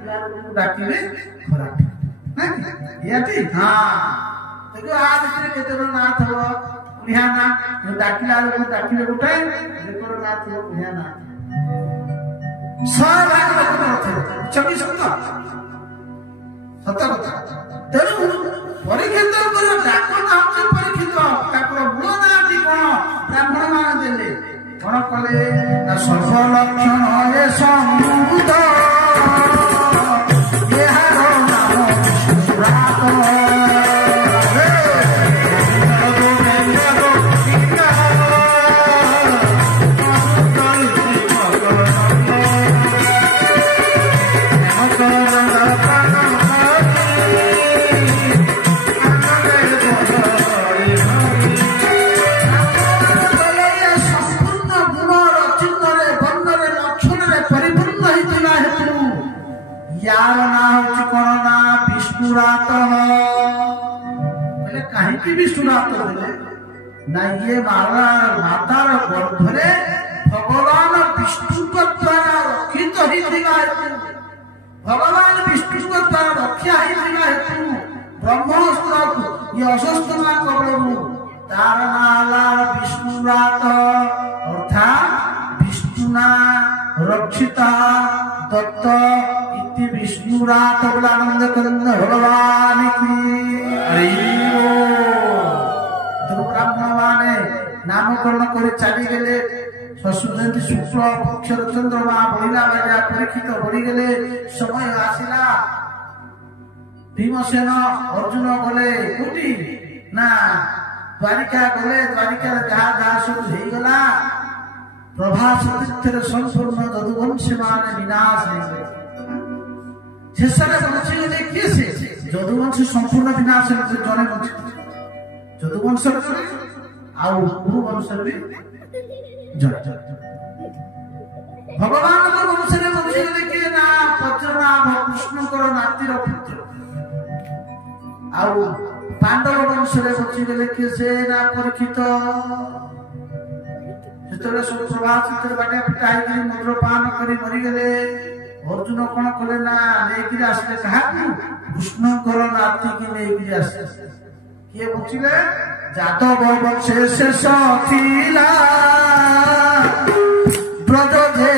डाकिले खराब देखो आ भितर केते ना थबो बुढ़िया ना डाकिला डाकिले गोटे जेकर ना थबो बुढ़िया ना सभाग लोक नथे छवि सत कथा तेणु परीक्षित डाक ना होची परीक्षित ताकर मूल नाटी कोन ब्राह्मण मान देले कोन कले ना सर्व लक्षण ए समुद विष्णुनाथ ना ये मातार गर्भरे भगवान विष्णु द्वारा रक्षित भगवान विष्णु द्वारा रक्षा हेतु ब्रह्मस्त्र ये अशस्त्र कबलू तार नाला विष्णुनाथ अर्थात विष्णुना रक्षिता दत्त इति विष्णुनाथ आनंद करंद भगवान की ब्राह्मण माने नामकरण करे चली गले षष्ठ जयंती शुक्ल पक्षर चंद्रमा बढ़िला राजा परीक्षित बढ़ी गले समय आसिला भीमसेन अर्जुन गले कोटी ना द्वारिका गले द्वारिका जहा जहा सब हो गला प्रभास तीर्थर संपूर्ण जदुवंशी माने विनाश हो गए शेषरे बंशी गले किए से जदुवंशी संपूर्ण विनाश हो जने बंशी जदुवंश वंश भी भगवान वंश देखिए ना पद्मनाभ कृष्ण नातीर पुत्र पांडव वंश बचीगले किए से ना परीक्षित सब प्रभात बाटा पिटा मद्रपान कर मरीगले अर्जुन कौन कले ना लेकिन आसले क्या कृष्ण नाती की लेकिन आसे किए बुझिले जादव वंशे शेष थिला ब्रज जे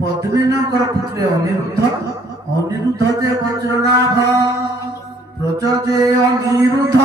पद्मिनकर पुत्र अनिरुद्ध अनिरुद्ध जे वज्रनाभ ब्रज जे अनिरुद्ध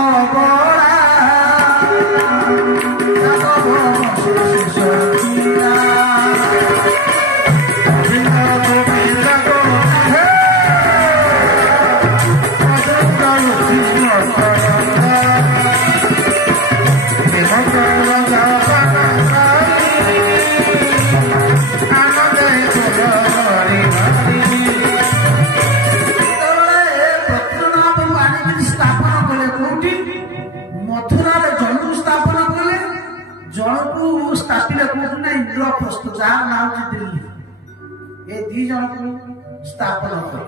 इंद्रप्रस्थ जहाँ नाम दिल्ली ये दी जन को स्थापन कर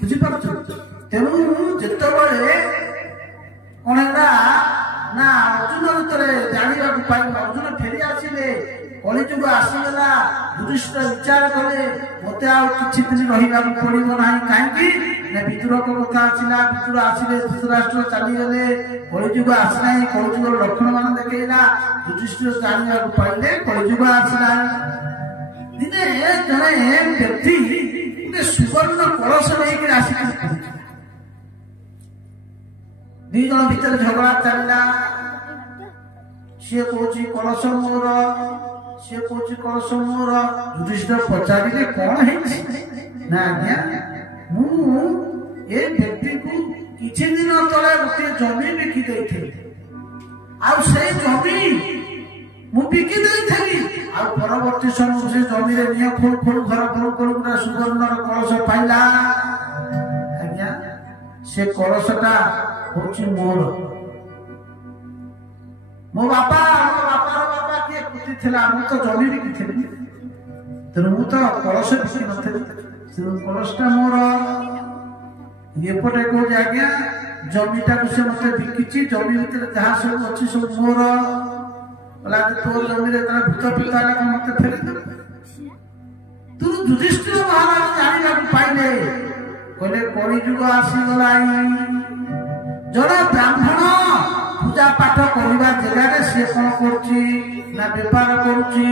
बुझीपार तेणु जिते कौन ना अर्जुन जानवा अर्जुन फेरी आसिले कलिजुग आसीगला युधिष्ठिर विचार कले मत कि दिन रहा पड़ो ना कहीं विदुरक कथा आसला विदुर आसिले धृतराष्ट्र चलीगले कलिजुग आसना कलिजुग लक्षण मान देखा युधिष्ठिर जानवा पाइले कलिजुग आसला दिने जड़े व्यक्ति गोटे सुवर्ण कलश लेकिन आसिक दी जन भीतर झगड़ा चलला सी कौच कलश मोर सी कौच कलश मोर युधिष्ठिर पचारे कौन है ना आज्ञा ए व्यक्ति को किछि दिन तले गोटे जमी बिकी देइथि आ से जमी मु बिकी देइथि आ ଆଉ ପରବର୍ତ୍ତୀ ସମୟ ସେ ଜମିରେ ନିଅ ଖୋଳୁ ଖୋଳୁ ଘର ଖୋଳୁ ଖୋଳୁ ଗୋଟେ ସୁବର୍ଣ୍ଣର କଳସ ପାଇଲା। ଆଜ୍ଞା ସେ କଳସଟା ହଉଛି ମୋର। ମୋ ବାପାର ବାପା କିଏ କୃତି ଥିଲା, ମୁଁ ତ ଜମି ବିକିଥିଲି, ତେଣୁ ମୁଁ ତ କଳସ ବିକି ନଥିଲି, ତେଣୁ କଳସଟା ମୋର। ଏପଟେ କହୁଛି ଆଜ୍ଞା ଜମିଟାକୁ ସେ ମତେ ବିକିଛି, ଜମି ଭିତରେ ଯାହା ସବୁ ଅଛି ସବୁ ମୋର। ତୋ ଜମିରେ ଭୂତ ପିତା ହେଲେ ମତେ ଫେରିଦେବେ। ତୁ ଯୁଧିଷ୍ଠିର ମହାରାଜ ଜାଣିବାକୁ ପାଇଲେ, କହିଲେ କଳିଯୁଗ ଆସିଗଲାଣି। ଜଣେ ବ୍ରାହ୍ମଣ ପୂଜା ପାଠ କରିବା ଜାଗାରେ ସିଏ କଣ କରୁଛି ନା ବେପାର କରୁଛି।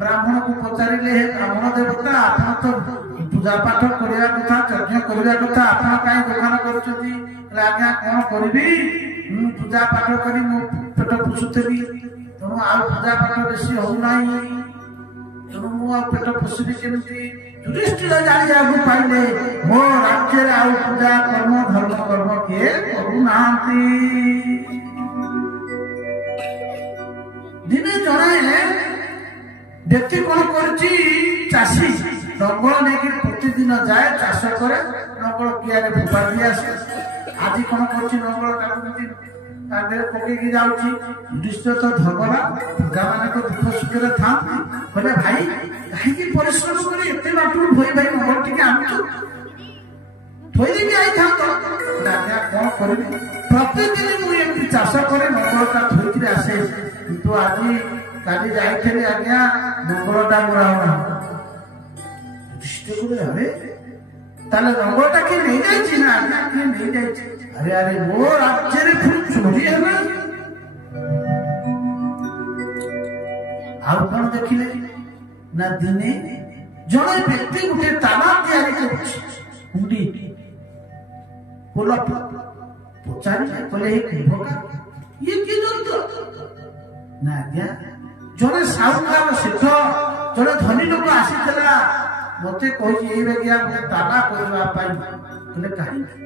ବ୍ରାହ୍ମଣକୁ ପଚାରିଲେ, ହେ ବ୍ରାହ୍ମଣ ଦେବତା, ଆପଣ ତ ପୂଜା ପାଠ କରିବା କଥା, ଯଜ୍ଞ କରିବା କଥା, ଆପଣ କାହିଁ ଦୋକାନ କରୁଛନ୍ତି? ଆଜ୍ଞା କଣ କରିବି, ମୁଁ ପୂଜା ପାଠ କରି ମୋ ପେଟ ପୋଷୁଥିଲି, ତେଣୁ ଆଉ ପୂଜା ପାଠ ବେଶୀ ହଉନାହିଁ, ତେଣୁ ମୁଁ ଆଉ ପେଟ ପୋଷିବି କେମିତି? ଯୁଧିଷ୍ଠିର ଜାଣିବାକୁ ପାଇଲେ ମୋ ରାଜ୍ୟରେ ଆଉ ପୂଜା କର୍ମ ଧର୍ମ କର୍ମ କିଏ କରୁନାହାନ୍ତି। ଦିନେ ଜଣେ ବ୍ୟକ୍ତି କଣ କରୁଛି, ଚାଷୀ ଲଙ୍ଗଳ ନେଇକି ପ୍ରତିଦିନ ଯାଏ ଚାଷ କରେ, ଲଙ୍ଗଳ କିଆରେ ଫୋପାଡ଼ି ଦେଇ ଆସେ। ଆଜି କଣ କରୁଛି, ଲଙ୍ଗଳ ତା ଦେହରେ ପକେଇକି ଯାଉଛି। ଯୁଧିଷ୍ଠିର ତ ଧର୍ମରା, ଗାଁମାନେ ତ ଦୁଃଖ ସୁଖରେ ଥାନ୍ତି, କହିଲେ ଭାଇ କାହିଁକି ପରିଶ୍ରମ କରି ଏତେ ବାଟରୁ ଭୋଇ ଭାଇ ଲଙ୍ଗଳ ଟିକେ ଆଣୁଛୁ, ଥୋଇଦେଇକି ଆଇଥାନ୍ତ। ଆଜ୍ଞା କଣ କରିବି, ପ୍ରତିଦିନ ମୁଁ ଏମିତି ଚାଷ କରେ, ଲଙ୍ଗଳଟା ଥୋଇକିରି ଆସେ, କିନ୍ତୁ ଆଜି କାଲି ଯାଇଥିଲି ଆଜ୍ଞା ଲଙ୍ଗଳଟା ମୋର ଆଉ ନାହିଁ। ତାହେଲେ ଲଙ୍ଗଳଟା କିଏ ନେଇଯାଇଛି? ନା ଆଜ୍ଞା କିଏ ନେଇଯାଇଛି। ଆରେ ଆରେ ମୋ ରାଜ୍ୟରେ ପୁଣି ଚୋରି ହେଲା। ଆଉ କଣ ଦେଖିଲେ ନା ଦିନେ ଜଣେ ବ୍ୟକ୍ତି ଗୋଟେ ତାଲା ତିଆରି କରୁଛି, ପଚାରିଲେ, କହିଲେ ହେ କୁମ୍ଭକାର ଇଏ କି ଯନ୍ତ୍ର? ନା ଆଜ୍ଞା ଜଣେ ସାହୁକାର ଶେଠ, ଜଣେ ଧନୀ ଲୋକ ଆସିଥିଲା, ମତେ କହିଛି ଏଇ ବାଗିଆ ଗୋଟେ ତାଲା କରିବା ପାଇଁ। କହିଲେ କାହିଁକି?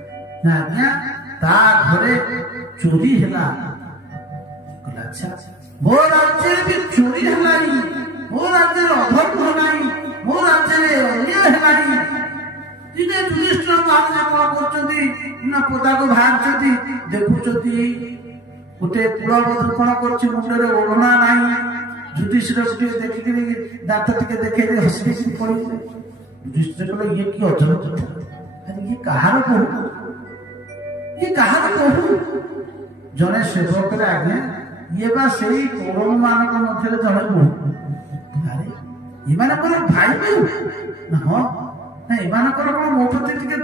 ନା ଆଜ୍ଞା ତା ଘରେ ଚୋରି ହେଲା। କହିଲେ ଆଚ୍ଛା ମୋ ରାଜ୍ୟରେ ବି ଚୋରି ହେଲାଣି, ମୋ ରାଜ୍ୟରେ ଅଧର୍ମ ହେଲାଣି, ମୋ ରାଜ୍ୟରେ ଅନ୍ୟାୟ ହେଲାଣି। ଦିନେ ଯୁଧିଷ୍ଠିର ମହାରାଜ କଣ କରୁଛନ୍ତି ନା ପଦାକୁ ବାହାରିଛନ୍ତି, ଦେଖୁଛନ୍ତି ଗୋଟେ କୁଳବଧୂ କଣ କରୁଛି, ମୁଣ୍ଡରେ ଓଢ଼ଣା ନାହିଁ। ଯୁଧିଷ୍ଠିର ଟିକେ ଦେଖିକିରି ଦାନ୍ତ ଟିକେ ଦେଖେଇ ଦେଇ ହସି ହସି ପଳେଇଲେ। ଯୁଧିଷ୍ଠିର କହିଲେ ଇଏ କି ଅଜବ କଥା, ଇଏ କାହାର ବୋହୂ, ଇଏ କାହାର ବୋହୂ? ଜଣେ ସେବକ କହିଲେ ଆଜ୍ଞା ଇଏ ବା ସେଇ କୌରବ ମାନଙ୍କ ମଧ୍ୟରେ ଜଣେ ବୋହୂ। ଆରେ ଏମାନଙ୍କର ଭାଇ ବୋହୂ? ନା ହଁ, ନା ଏମାନଙ୍କର କଣ ମୋ ପ୍ରତି ଟିକେ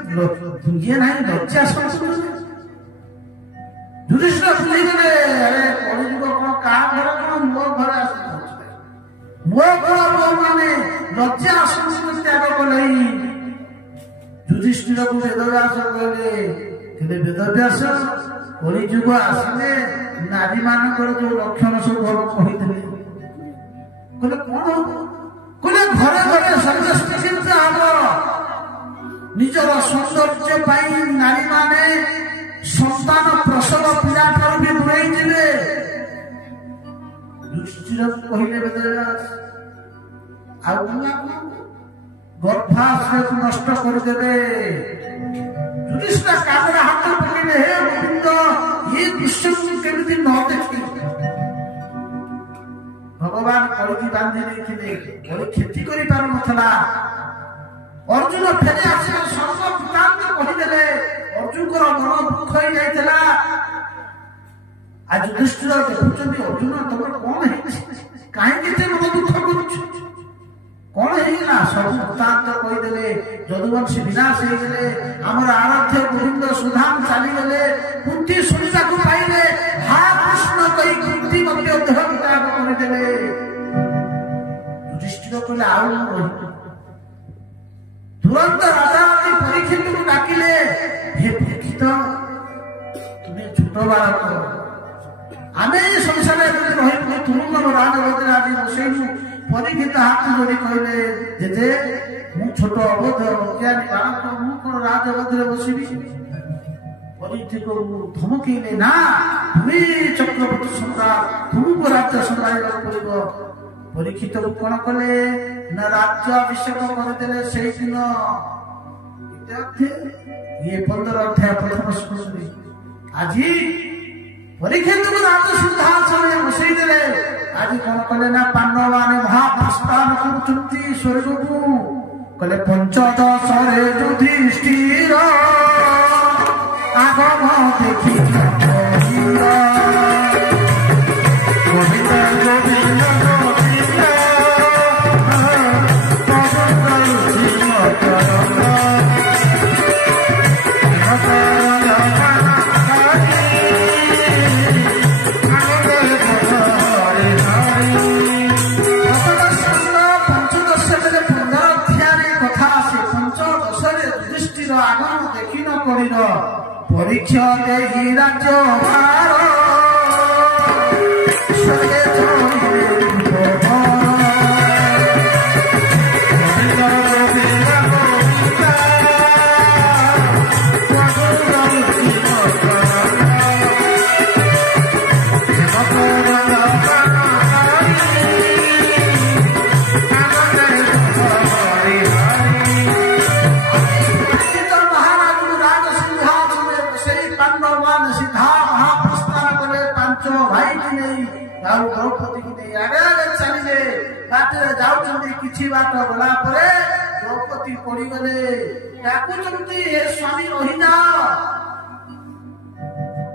ଇଏ ନାହିଁ, ଲଜ୍ଜା ସଂସ୍କୃତି? ଯୁଧିଷ୍ଠିର ବୁଝିଗଲେ, ଆରେ କଳିଯୁଗ କଣ କାହା ଘରେ କଣ ମୋ ଘରେ ଆସି ମୋ କଳ ମାନେ ଲଜ୍ଜା ସଂସ୍କୃତି ତ୍ୟାଗ କଲେ। ଯୁଧିଷ୍ଠିରକୁ ବେଦବ୍ୟାସ କହିଲେ, ବେଦବ୍ୟାସ କଳିଯୁଗ ଆସିଲେ ନାରୀ ମାନଙ୍କର ଯୋଉ ଲକ୍ଷଣ ସବୁ ଭଲ କହିଥିଲେ। କହିଲେ କଣ? କହିଲେ ଘରେ ଘରେ ସମସ୍ତେ ଚିନ୍ତା ହବ, ନିଜର ସୌନ୍ଦର୍ଯ୍ୟ ପାଇଁ ନାରୀ ମାନେ ସନ୍ତାନ ପ୍ରସବ ପିଲାଠାରୁ ବି ଦୂରେଇ ଯିବେ। ଯୁଧିଷ୍ଠିର କହିଲେ ବେଦବ୍ୟାସ ଆଉ ଗର୍ଭାଶୟକୁ ନଷ୍ଟ କରିଦେବେ। ଯୁଧିଷ୍ଠିର କାନରେ ହାତ ପକେଇଲେ, ହେ ଗୋବିନ୍ଦ ଏ ଦୃଶ୍ୟକୁ କେମିତି ନ ଦେଖି। ଭଗବାନ କଳିକି ବାନ୍ଧି ଦେଇଥିଲେ, କଳି କ୍ଷତି କରିପାରୁନଥିଲା। ଅର୍ଜୁନ ଫେରି ଆସିଲେ, ସର୍ବବୃତ୍ତାନ୍ତ କହିଦେଲେ। ଅର୍ଜୁନଙ୍କର ମନ ଦୁଃଖ ହେଇଯାଇଥିଲା। ଆଜି ଯୁଧିଷ୍ଠିର ଦେଖୁଛନ୍ତି, ଅର୍ଜୁନ ତମର କଣ ହେଇଛି, କାହିଁକି ସେ ମନ ଦୁଃଖ କରୁଛୁ, କଣ ହେଇଗଲା? ସବୁ ବୃତ୍ତାନ୍ତ କହିଦେଲେ। ଯଦୁବଂଶୀ ବିନାଶ ହେଇଗଲେ, ଆମର ଆରାଧ୍ୟ ଗୋବିନ୍ଦ ସୁଧାମ ଚାଲିଗଲେ, କୁନ୍ତୀ ଶୁଣିବାକୁ ପାଇଲେ, ହା କୃଷ୍ଣ କହି କୁନ୍ତୀ ମଧ୍ୟ ଦେହ ବିତ୍ୟାଗ କରିଦେଲେ। ଯୁଧିଷ୍ଠିର କହିଲେ ଆଉ ରହିବ। ତୁରନ୍ତ ରାଜାରାଣୀ ପରୀକ୍ଷିତକୁ ଡାକିଲେ, ହେ ପରୀକ୍ଷିତ ତୁମେ ଛୋଟ ବାଳକ, ଆମେ ଏ ସଂସାରରେ ରହିବୁ, ତୁମକୁ ରାଜଗଦିରେ ଆଜି ବସେଇବୁ। ପରୀକ୍ଷିତ ହାତ ଯୋଡ଼ି କହିଲେ, ଜେଜେ ମୁଁ ଛୋଟ ଅବୋଧ ଅଜ୍ଞାନୀ ବାଳକ, ମୁଁ କଣ ରାଜଗଦିରେ ବସିବି? ପରୀକ୍ଷିତକୁ ଧମକେଇଲେ, ନା ତୁମେ ଚକ୍ରବର୍ତ୍ତୀ ସମ୍ରାଟ, ତୁମକୁ ରାଜ୍ୟ ସମ୍ଭାଳିବାକୁ ପଡିବ। ପରୀକ୍ଷିତକୁ କଣ କଲେ ନା ରାଜ୍ୟ ଅଭିଷେକ କରିଦେଲେ ସେଇ ଦିନ। ଇଏ 15 ଅଧ୍ୟାୟ ପ୍ରଥମ ଶ୍ଲୋକରେ ଆଜି ପରୀକ୍ଷିତକୁ ରାଜ ସିଂହାସନରେ ବସେଇ ଦେଲେ। ଆଜି କଣ କଲେ ନା ପାଣ୍ଡବମାନେ ମହାପ୍ରସ୍ଥାନ କରୁଛନ୍ତି ସ୍ୱର୍ଗକୁ। କହିଲେ ପଞ୍ଚଦଶରେ ଯୁଧିଷ୍ଠିର আগম দেখি গোবিন্দ গোবিন্দ গোবিন্দ গোবিন্দ আগম দেখি ন করিল পরীক্ষা দেহি রাজ্য ভার স্বর্গে চলিলে द्रौपदी को नहीं आगे आगे चलिए बाटे जाऊँगी किसी बाट गला परे द्रौपदी पड़ी गले डाकुचंती हे स्वामी रही जाओ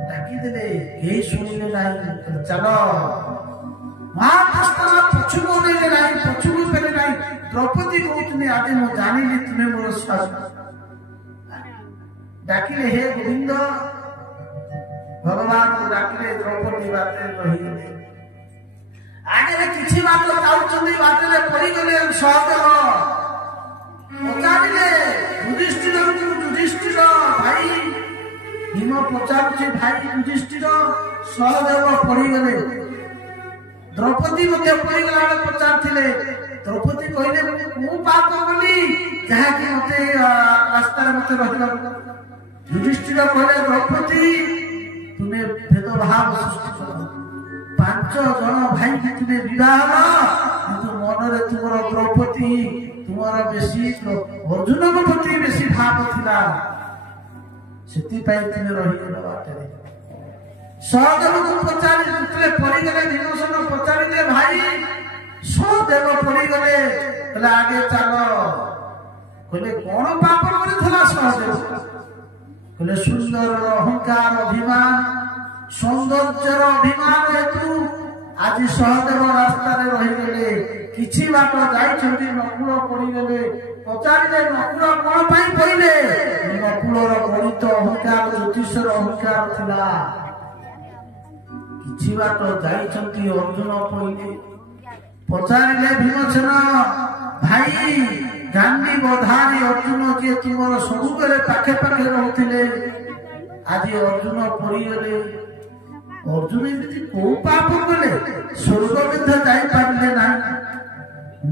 डाकी देले हे सुनिले नहीं चलो महाप्रस्थान पछुको नहीं नहीं पछुको पेले नहीं द्रौपदी कहते आज मु जानिली तुम्हें मोर सास डाकिले हे गोविंद भगवान को डाकिले द्रौपदी बाटे रही गले आगे किसी बात जाऊँगी बाटे पड़ी गले सहदेव पचारे युधिष्ठिर भाई भीम पचारे भाई युधिष्ठिर सहदेव पड़ी गले द्रौपदी पड़ीगला पचारे द्रौपदी कहले मु पाप कली जहाँकि मत रास्ता मत रही युधिष्ठिर कहले द्रौपदी तुम्हें भेदभाव सृष्टि कर 5 जन भाई की तुम्हें विवाह किंतु मनरे तुमर द्रौपदी तुमर बेसी अर्जुन को प्रति बेसी भाव थिला सेति पई तुम्हें रही गला बाटे सहदेव को पचारे जितले पड़ी गले विभीषण पचारे भाई सहदेव पड़ी गले बोले आगे चलो कहले कौन पाप करथिला सहदेव कहले सुंदर अहंकार अभिमान सौंदर्यर अभिमान हेतु आज सहदेव रास्ता रही गले किछि बाट जाइछन्ति नकुल पड़ी गले पचारे नकुल कौन पाई पड़िले नकुलर गणित अहंकार ज्योतिषर अहंकार थिला किछि बाट जाइछन्ति अर्जुन पड़िले पचारे भीमसेन भाई गांधी बधारी अर्जुन जी तुमर सबुबले पाखे पाखे रहथिले आज अर्जुन पड़ी गले अर्जुन एमती को पाप कले स्वर्ग मध्य जाई पारिले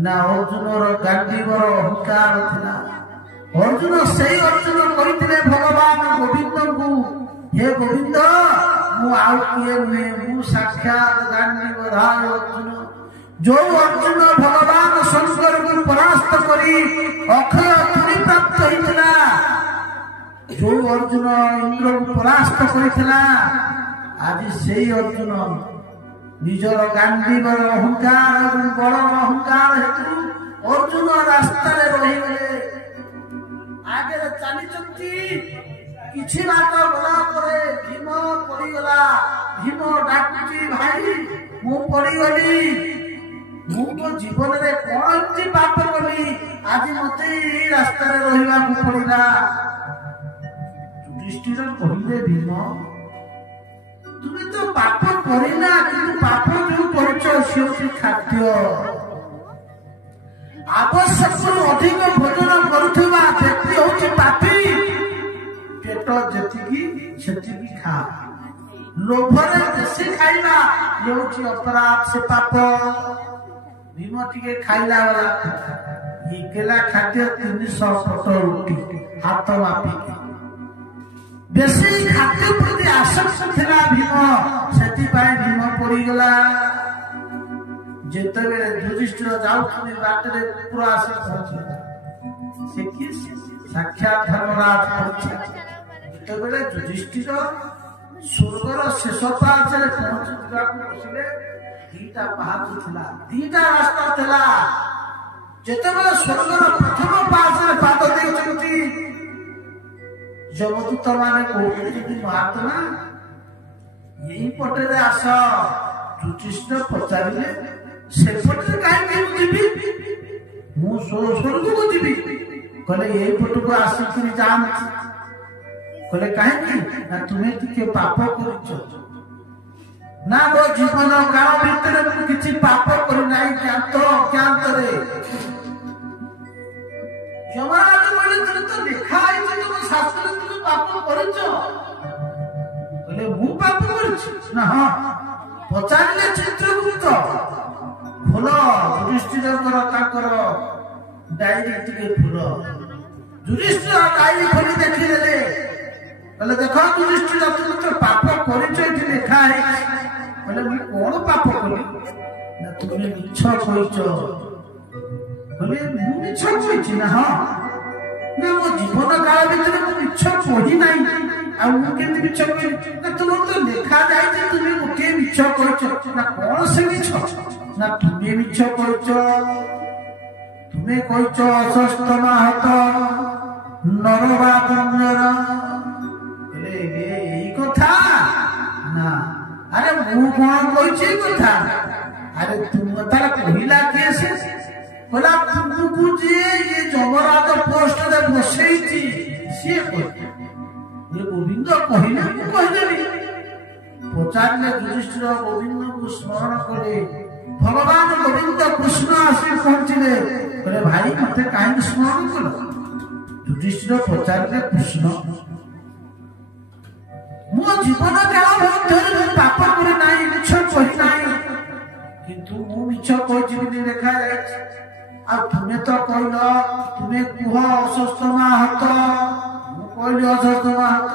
ना अर्जुनर गांडीवर अहंकार थिला अर्जुन सही अर्जुन कहिथिले भगवान गोविंद को हे गोविंद मु आउ किए नुहे मु साक्षात गांडीवधारी अर्जुन जो अर्जुन भगवान शंकर को परास्त करी अक्षय तुरी प्राप्त होइथिला जो अर्जुन इंद्र को परास्त करिथिला आज से अर्जुन निजर गांडीवर अहंकार और बड़ अहंकार हेतु अर्जुन रास्ता रही गले आगे चली किछि बात गला परे भीम पड़ीगला भीम डाकुची भाई मु पड़ीगली मु तो जीवन रे कौन पाप कली आज मते रास्ता रहिबा को पड़िला युधिष्ठिर कहले भीम तुम्हें तो पाप करिना किंतु पाप जो करछ से खाद्य आवश्यक अधिक भोजन करुवा व्यक्ति होची पापी पेट जेतिकी सेतिकी खा लोभरे बेसी खाइबा होची अपराध से पाप भीम टिके खाइला वाला इकेला खाद्य 300 पट रोटी हाथ मापी बेसी खाद्य प्रति आसक्त थिला भीम सेति पाई भीम पड़ी गला ଯେତେବେଳେ ଯୁଧିଷ୍ଠିର ଯାଉଛନ୍ତି ବାଟରେ ପୁରା ଆସି ପହଞ୍ଚିଲା ସେ କି ସାକ୍ଷାତ ଧର୍ମରାଜ ପରୀକ୍ଷା। ଯେତେବେଳେ ଯୁଧିଷ୍ଠିର ସ୍ୱର୍ଗର ଶେଷ ପାହାଚରେ ପହଞ୍ଚି ଯିବାକୁ ବସିଲେ ଦିଟା ପାହାଚ ଥିଲା, ଦିଟା ରାସ୍ତା ଥିଲା। ଯେତେବେଳେ ସ୍ୱର୍ଗର ପ୍ରଥମ ପାହାଚରେ ପାଦ ଦେଇଛନ୍ତି ଯମଦୂତ ମାନେ କହୁଛନ୍ତି ମହାତ୍ମା ଏଇପଟରେ ଆସ। ଯୁଧିଷ୍ଠିର ପଚାରିଲେ ସେପଟରେ କାହିଁକି ମୁଁ ଯିବି, ମୁଁ ସ୍ୱର୍ଗକୁ ଯିବି। କହିଲେ ଏଇପଟକୁ ଆସିକିରି ଯାଆନ୍ତି। କହିଲେ କାହିଁକି ନା ତୁମେ ଟିକେ ପାପ କରିଛ। ନା ମୋ ଜୀବନ କାଳ ଭିତରେ ମୁଁ କିଛି ପାପ କରିନାହିଁ ଜ୍ଞାତ ଅଜ୍ଞାତରେ। ଯମରାଜ କହିଲେ ତୁମେ ତ ଲେଖା ହେଇଛି ତମ ଶାସ୍ତ୍ରରେ ତୁମେ ପାପ କରିଛ। କହିଲେ ମୁଁ ପାପ କରିଛି ନା ହଁ। ପଚାରିଲେ ଚିତ୍ରଗୁପ୍ତ ଫୁଲ ଯୁଧିଷ୍ଠିରଙ୍କର ତାଙ୍କର ଡାଇରୀ ଟିକେ ଫୁଲ। ଯୁଧିଷ୍ଠିର ଡାଇରୀ ଖୋଲି ଦେଖିଦେଲେ। କହିଲେ ଦେଖ ଯୁଧିଷ୍ଠିର ତୁମେ ତ ପାପ କରିଛ ଏଠି ଲେଖା ହେଇଛି। କହିଲେ ମୁଁ କଣ ପାପ କଲି ନା ତୁମେ ମିଛ କହିଛ। କହିଲେ ମୁଁ ମିଛ କହିଛି ନା ହଁ। ନା ମୋ ଜୀବନ କାଳ ଭିତରେ ମୁଁ ମିଛ କହି ନାହିଁ। ଆଉ ମୁଁ କେମିତି ମିଛ କହିଲି ନା ତୁମର ତ ଲେଖା ଯାଇଛି ତୁମେ ଗୋଟିଏ ମିଛ କହିଛ। ନା କଣ ସେ ମିଛ ନା ତୁମେ ମିଛ କହିଛ। ତୁମେ କହିଛ ଅସସ୍ତମା ହତ ନରବା ବଞ୍ଜର। ଏଇ କଥା ନା ଆରେ ମୁଁ କଣ କହିଛି ଏ କଥା। ଆରେ ତୁମେ ତାର କହିଲା କିଏ ସେ। କହିଲା ତୁମକୁ ଯିଏ ଇଏ ଯମରାଜ ପୋଷ୍ଟରେ ବସେଇଛି ସିଏ କହିଲା। ଗୋବିନ୍ଦ କହିଲେ ମୁଁ କହିଦେବି। ପଚାରିଲେ ଯୁଧିଷ୍ଠିର ଗୋବିନ୍ଦକୁ ସ୍ମରଣ କଲେ। ଭଗବାନ ଗୋବିନ୍ଦ କୃଷ୍ଣ ଆସି ପହଞ୍ଚିଲେ। କହିଲେ ଭାଇ ମତେ କାହିଁକି ସ୍ମରଣ କଲ। ଯୁଧିଷ୍ଠିର ପଚାରିଲେ କୃଷ୍ଣ ମୋ ଜୀବନ କାଳ ମଧ୍ୟରେ ମୁଁ ପାପ କରି ନାହିଁ ମିଛ କହି ନାହିଁ କିନ୍ତୁ ମୁଁ ମିଛ କହିଛି ବୋଲି ଲେଖାଯାଇଛି। ଆଉ ତୁମେ ତ କହିଲ ତୁମେ କୁହ ଅସସ୍ତମା ହତ। ମୁଁ କହିଲି ଅସସ୍ତମା ହତ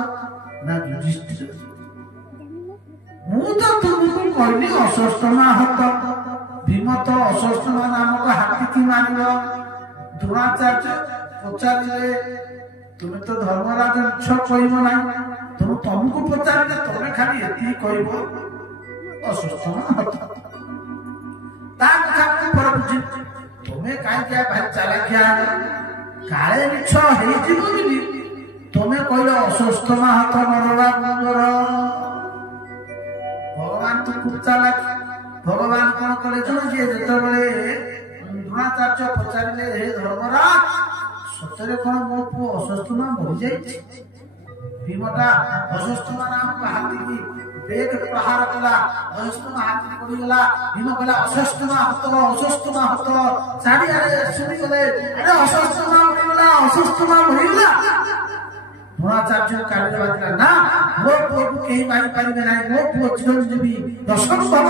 ନା ଯୁଧିଷ୍ଠିର ମୁଁ ତ ତୁମକୁ କହିଲି ଅସସ୍ତମା ହତ। ଭୀମ ତ ଅସସ୍ତମା ନାମକ ହାତୀକି ମାରିବ। ଦ୍ରୋଣାଚାର୍ଯ୍ୟ ପଚାରିଲେ ତୁମେ ତ ଧର୍ମରାଜ ମିଛ କହିବ ନାହିଁ। ତମକୁ ପଚାରିଲେ ତମେ ଖାଲି ଏତିକି କହିବ ଅସସ୍ତମା ହତ। ତା କଥା ମୁଁ ପରେ ବୁଝି ତମେ କାହିଁକି ଭାରି ଚାଲାକିଆ କାଳେ ମିଛ ହେଇଯିବ ବୋଲି ତମେ କହିଲ ଅସସ୍ତମା ହତ ନରବା ବଞ୍ଜର। ଭଗବାନ ତ ଖୁବ ଚାଲାକ। ଭଗବାନ କଣ କଲେ ଯେ ଯେତେବେଳେ ଦ୍ରୋଣାଚାର୍ଯ୍ୟ ପଚାରିଲେ ହେ ଧର୍ମରାଜ ସତରେ କଣ ମୋ ପୁଅ ଅସସ୍ତମା ମରିଯାଇଛି। ଭୀମଟା ଅସସ୍ତମା ନାମକ ହାତୀକି ବେଗ ପ୍ରହାର କଲା। ଅସସ୍ତମା ହାତୀ ପଡିଗଲା। ଭୀମ କହିଲା ଅସସ୍ତମା ହତ ଅସସ୍ତମା ହତ। ଚାରିଆଡେ ଶୁଣିଗଲେ ଆରେ ଅସସ୍ତମା ମରିଗଲା ଅସସ୍ତମା ମରିଗଲା। ଦ୍ରୋଣାଚାର୍ଯ୍ୟ କାନରେ ବାଜିଲା ନା ମୋ ପୁଅକୁ କେହି ମାରିପାରିବେ ନାହିଁ। ମୋ ପୁଅ ଚିରଞ୍ଜୀବୀ ଅସମ୍ଭବ।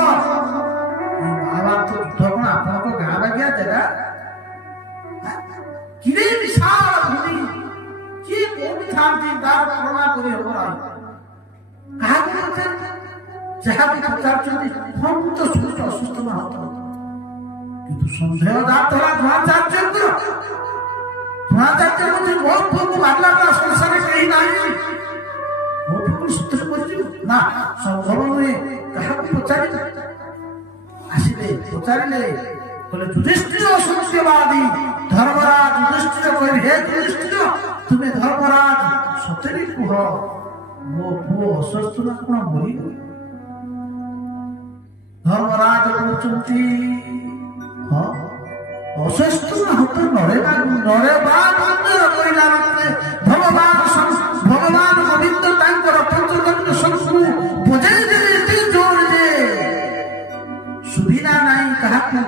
ମହାଭାରତ ଯୁଦ୍ଧ କଣ ଆପଣଙ୍କ ଗାଁ ବାଗିଆ ଜାଗା କିରେ ବିଶାଳ ଭୂମି କିଏ କୋଉଠି ଥାନ୍ତି ତାର କଳନା କରି ହବ ନାହିଁ। କାହାକୁ ପଚାର ଯାହାକୁ ପଚାରୁଛନ୍ତି ହଁ ମୁଁ ତ ଶୁଣୁଛି ଅସୁସ୍ଥମା ହତ। କିନ୍ତୁ ସନ୍ଦେହ ଜାତ ହେଲା ଦ୍ରୋଣାଚାର୍ଯ୍ୟଙ୍କର। ଦ୍ରୋଣାଚାର୍ଯ୍ୟ କହୁଛି ମୋ ପୁଅକୁ ମାରିଲା ତା ସଂସାରରେ କେହି ନାହିଁ। ମୋ ପୁଅକୁ ସତରେ ମରିଯିବ ନା ସମ୍ଭବ ନୁହେଁ। କାହାକୁ ପଚାରିଲେ ଆସିଲେ ପଚାରିଲେ କହିଲେ ଯୁଧିଷ୍ଠିର ସତ୍ୟବାଦୀ ଧର୍ମରାଜ। ଯୁଧିଷ୍ଠିର କହିଲେ ହେ ଯୁଧିଷ୍ଠିର ତୁମେ ଧର୍ମରାଜ ସତରେ କୁହ ମୋ ପୁଅ ଅସସ୍ତମା କଣ ମରିବ। ଧର୍ମରାଜ କହୁଛନ୍ତି ହଁ ଅସସ୍ତମା ହତ ନରେବା ବଞ୍ଜର କହିଲା ମାତ୍ରେ ଭଗବାନ ଗୋବିନ୍ଦ ତାଙ୍କର ପଞ୍ଚଦଣ୍ଡ ଶଙ୍ଖକୁ ବଜାଇ ଦେଲେ ଏତେ ଜୋର ଯେ ସୁବିଧା ନାହିଁ କାହାକୁ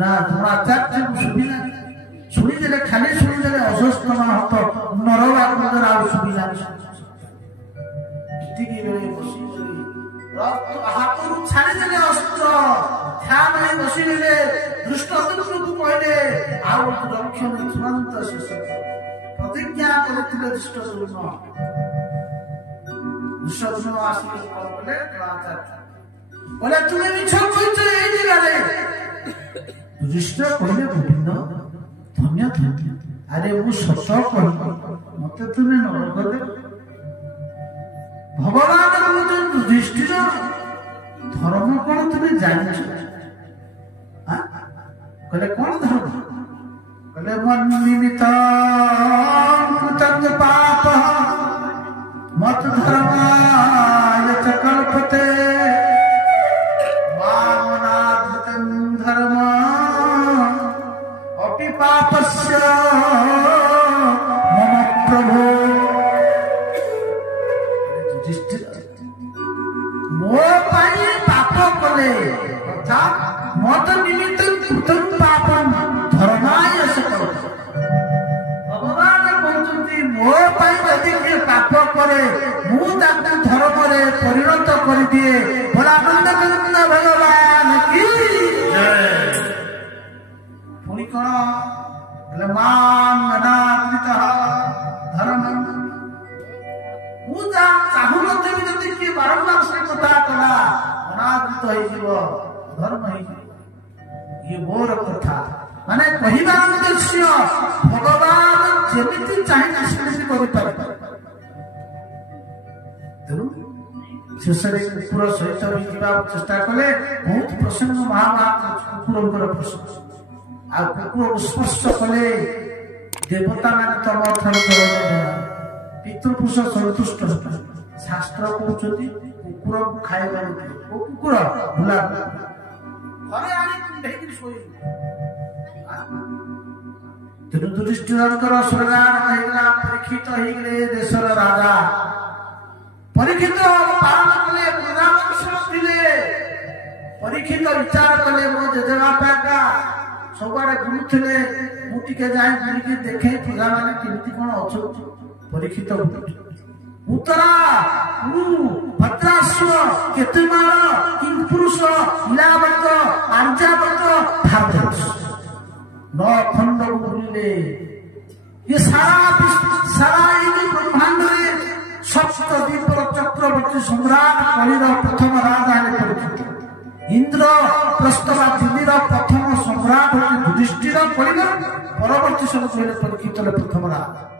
ନା ଦ୍ରୋଣାଚାର୍ଯ୍ୟକୁ ସୁବିଧା ଶୁଣିଦେଲେ ଖାଲି ଶୁଣିଦେଲେ ଅସସ୍ତମା ହତ ନରବା ବଞ୍ଜର ଆଉ ସୁବିଧା ଏତିକି ବେଳେ ବସିଗଲେ ହାତରୁ ଛାଡ଼ିଦେଲେ ଅସ୍ତ୍ର ଧ୍ୟାନ ହେଇ ବସିଗଲେ। ଧୃଷ୍ଟଦ୍ୟୁମ୍ନକୁ କହିଲେ ଆଉ ରକ୍ଷଣ ଚୂଡ଼ାନ୍ତ ଶେଷ ପ୍ରତିଜ୍ଞା କରିଥିଲେ ଧୃଷ୍ଟଦ୍ୟୁମ୍ନ ଆସିକି କଣ କଲେ ଦ୍ରୋଣାଚାର୍ଯ୍ୟ बोले तुम्हें मिछ कहिछ ए जगह युधिष्ठिर कहले गोविंद धन्य धन्य अरे मु सत कह मत तुम्हें नरक दे भगवान कहते युधिष्ठिर धर्म कौन तुम्हें जान कहले कौन धर्म कहले मन निमित्त पाप मत धर्माय च कल्पते वामनाधृतं धर्म अपि पापस्य मम प्रभो मो पाई पाप कले अर्थात मत निमित्त कृतं पापम धर्माय च कल्पते भगवान कहते मो पाई यदि किए पाप करे मु ताकू धर्म रे परिणत कर दिए बोला आनंद गोविंद भगवान की पुणी कौन बोले मां अनादृतः धर्म मु चाहू नथि यदि किए बारंबार से कथा कला अनादृत हो धर्म ये मोर कथा माने कहिबार उद्देश्य भगवान जेमिति चाहिए सेमिति करि पारे शेषरे कुकुर सहित बिजिबा चेष्टा कले बहुत प्रसन्न कुकुर प्रसन्न आ कुकुर स्पर्श कले देवता माने तम ठाରୁ पितृपुरुष संतुष्ट शास्त्र कहउछथि कुकुर खाइबा कुकुर भुला घरे आनी ढेकी सोई तेणु युधिष्ठिरଙ୍କର ସ୍ୱର୍ଗାରୋହଣ ହେଇଗଲା ପରୀକ୍ଷିତ ହେଇଗଲେ ଦେଶର ରାଜା ପରୀକ୍ଷିତ ପାଳନ କଲେ ପ୍ରଜାବଂଶ ଥିଲେ ପରୀକ୍ଷିତ ବିଚାର କଲେ ମୋ ଜେଜେବାପା ସବୁଆଡେ ବୁଲୁଥିଲେ ମୁଁ ଟିକେ ଯାଇ ବୁଲିକି ଦେଖେ ପ୍ରଜାମାନେ କେମିତି କଣ ଅଛନ୍ତି ପରୀକ୍ଷିତ ଉତ୍ତରା ଭଦ୍ରାଶ୍ୱ କେତୁମାଳ କିଂପୁରୁଷ ଇଲାବତ ଆର୍ଯ୍ୟାବତ ଭାରତ नौ खंड बुलिले ये सारा ब्रह्मांड में सप्तद्वीप चक्रवर्ती सम्राट कलिर प्रथम राजा परीक्षित इंद्र प्रस्तवा दिल्लीर प्रथम सम्राट युधिष्ठिर कलिर परवर्ती सब परीक्षित प्रथम राजा